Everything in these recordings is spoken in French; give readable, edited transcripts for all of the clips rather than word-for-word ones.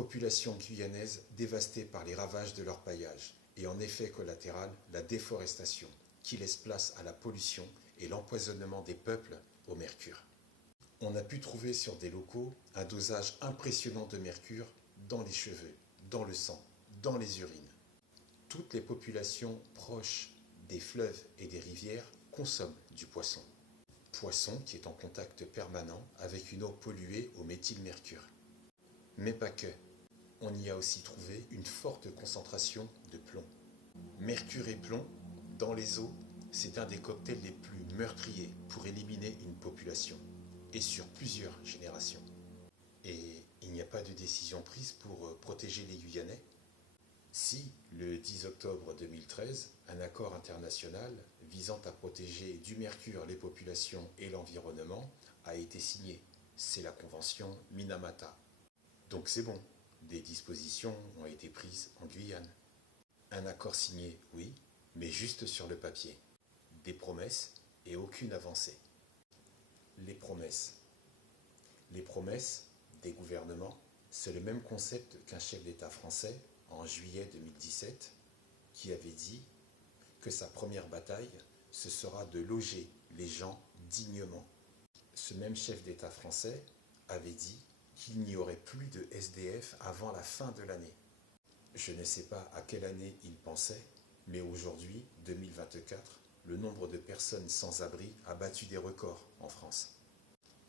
Population guyanaise dévastée par les ravages de l'orpaillage et en effet collatéral la déforestation qui laisse place à la pollution et l'empoisonnement des peuples au mercure. On a pu trouver sur des locaux un dosage impressionnant de mercure dans les cheveux, dans le sang, dans les urines. Toutes les populations proches des fleuves et des rivières consomment du poisson. Poisson qui est en contact permanent avec une eau polluée au méthylmercure. Mais pas que. On y a aussi trouvé une forte concentration de plomb. Mercure et plomb, dans les eaux, c'est un des cocktails les plus meurtriers pour éliminer une population, et sur plusieurs générations. Et il n'y a pas de décision prise pour protéger les Guyanais? Si, le 10 octobre 2013, un accord international visant à protéger du mercure les populations et l'environnement a été signé. C'est la convention Minamata. Donc c'est bon, des dispositions ont été prises en Guyane. Un accord signé, oui, mais juste sur le papier. Des promesses et aucune avancée. Les promesses. Les promesses des gouvernements, c'est le même concept qu'un chef d'État français, en juillet 2017, qui avait dit que sa première bataille, ce sera de loger les gens dignement. Ce même chef d'État français avait dit qu'il n'y aurait plus de SDF avant la fin de l'année. Je ne sais pas à quelle année il pensait, mais aujourd'hui, 2024, le nombre de personnes sans abri a battu des records en France.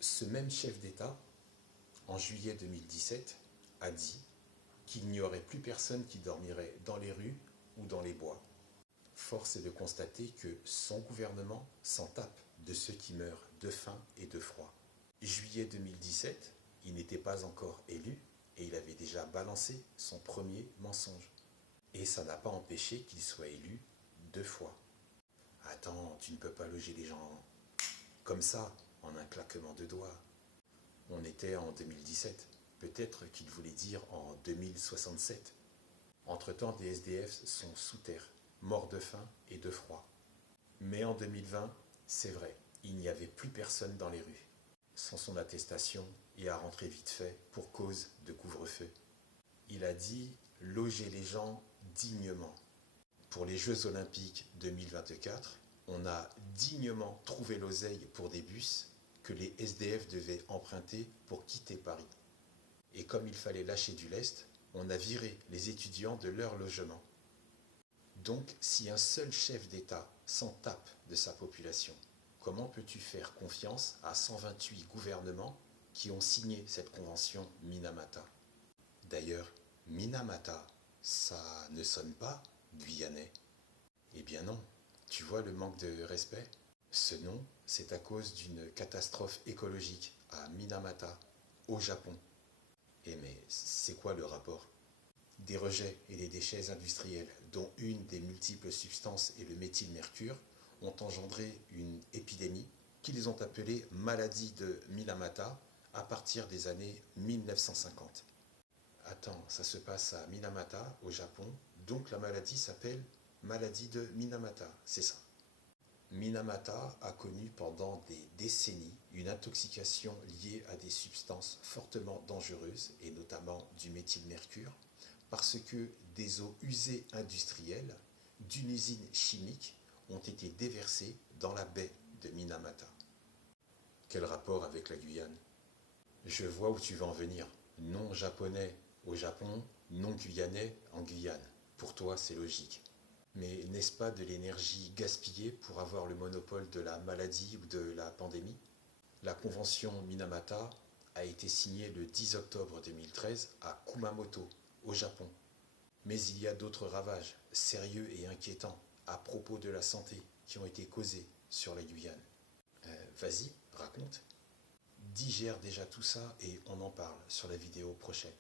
Ce même chef d'État, en juillet 2017, a dit qu'il n'y aurait plus personne qui dormirait dans les rues ou dans les bois. Force est de constater que son gouvernement s'en tape de ceux qui meurent de faim et de froid. Juillet 2017, il n'était pas encore élu et il avait déjà balancé son premier mensonge. Et ça n'a pas empêché qu'il soit élu 2 fois. Attends, tu ne peux pas loger les gens comme ça, en un claquement de doigts. On était en 2017. Peut-être qu'il voulait dire en 2067. Entre-temps, des SDF sont sous terre, morts de faim et de froid. Mais en 2020, c'est vrai, il n'y avait plus personne dans les rues. Sans son attestation et à rentrer vite fait pour cause de couvre-feu. Il a dit loger les gens dignement. Pour les Jeux Olympiques 2024, on a dignement trouvé l'oseille pour des bus que les SDF devaient emprunter pour quitter Paris. Et comme il fallait lâcher du lest, on a viré les étudiants de leur logement. Donc, si un seul chef d'État s'en tape de sa population, comment peux-tu faire confiance à 128 gouvernements qui ont signé cette convention Minamata? D'ailleurs, Minamata, ça ne sonne pas guyanais. Eh bien non, tu vois le manque de respect? Ce nom, c'est à cause d'une catastrophe écologique à Minamata, au Japon. Et mais c'est quoi le rapport? Des rejets et des déchets industriels, dont une des multiples substances est le méthylmercure, ont engendré une épidémie qu'ils ont appelée maladie de Minamata à partir des années 1950. Attends, ça se passe à Minamata, au Japon, donc la maladie s'appelle maladie de Minamata, c'est ça. Minamata a connu pendant des décennies une intoxication liée à des substances fortement dangereuses, et notamment du méthylmercure, parce que des eaux usées industrielles d'une usine chimique ont été déversées dans la baie de Minamata. Quel rapport avec la Guyane? Je vois où tu vas en venir. Non japonais au Japon, non guyanais en Guyane. Pour toi, c'est logique. Mais n'est-ce pas de l'énergie gaspillée pour avoir le monopole de la maladie ou de la pandémie? La convention Minamata a été signée le 10 octobre 2013 à Kumamoto, au Japon. Mais il y a d'autres ravages sérieux et inquiétants à propos de la santé qui ont été causés sur la Guyane. Vas-y, raconte. Digère déjà tout ça et on en parle sur la vidéo prochaine.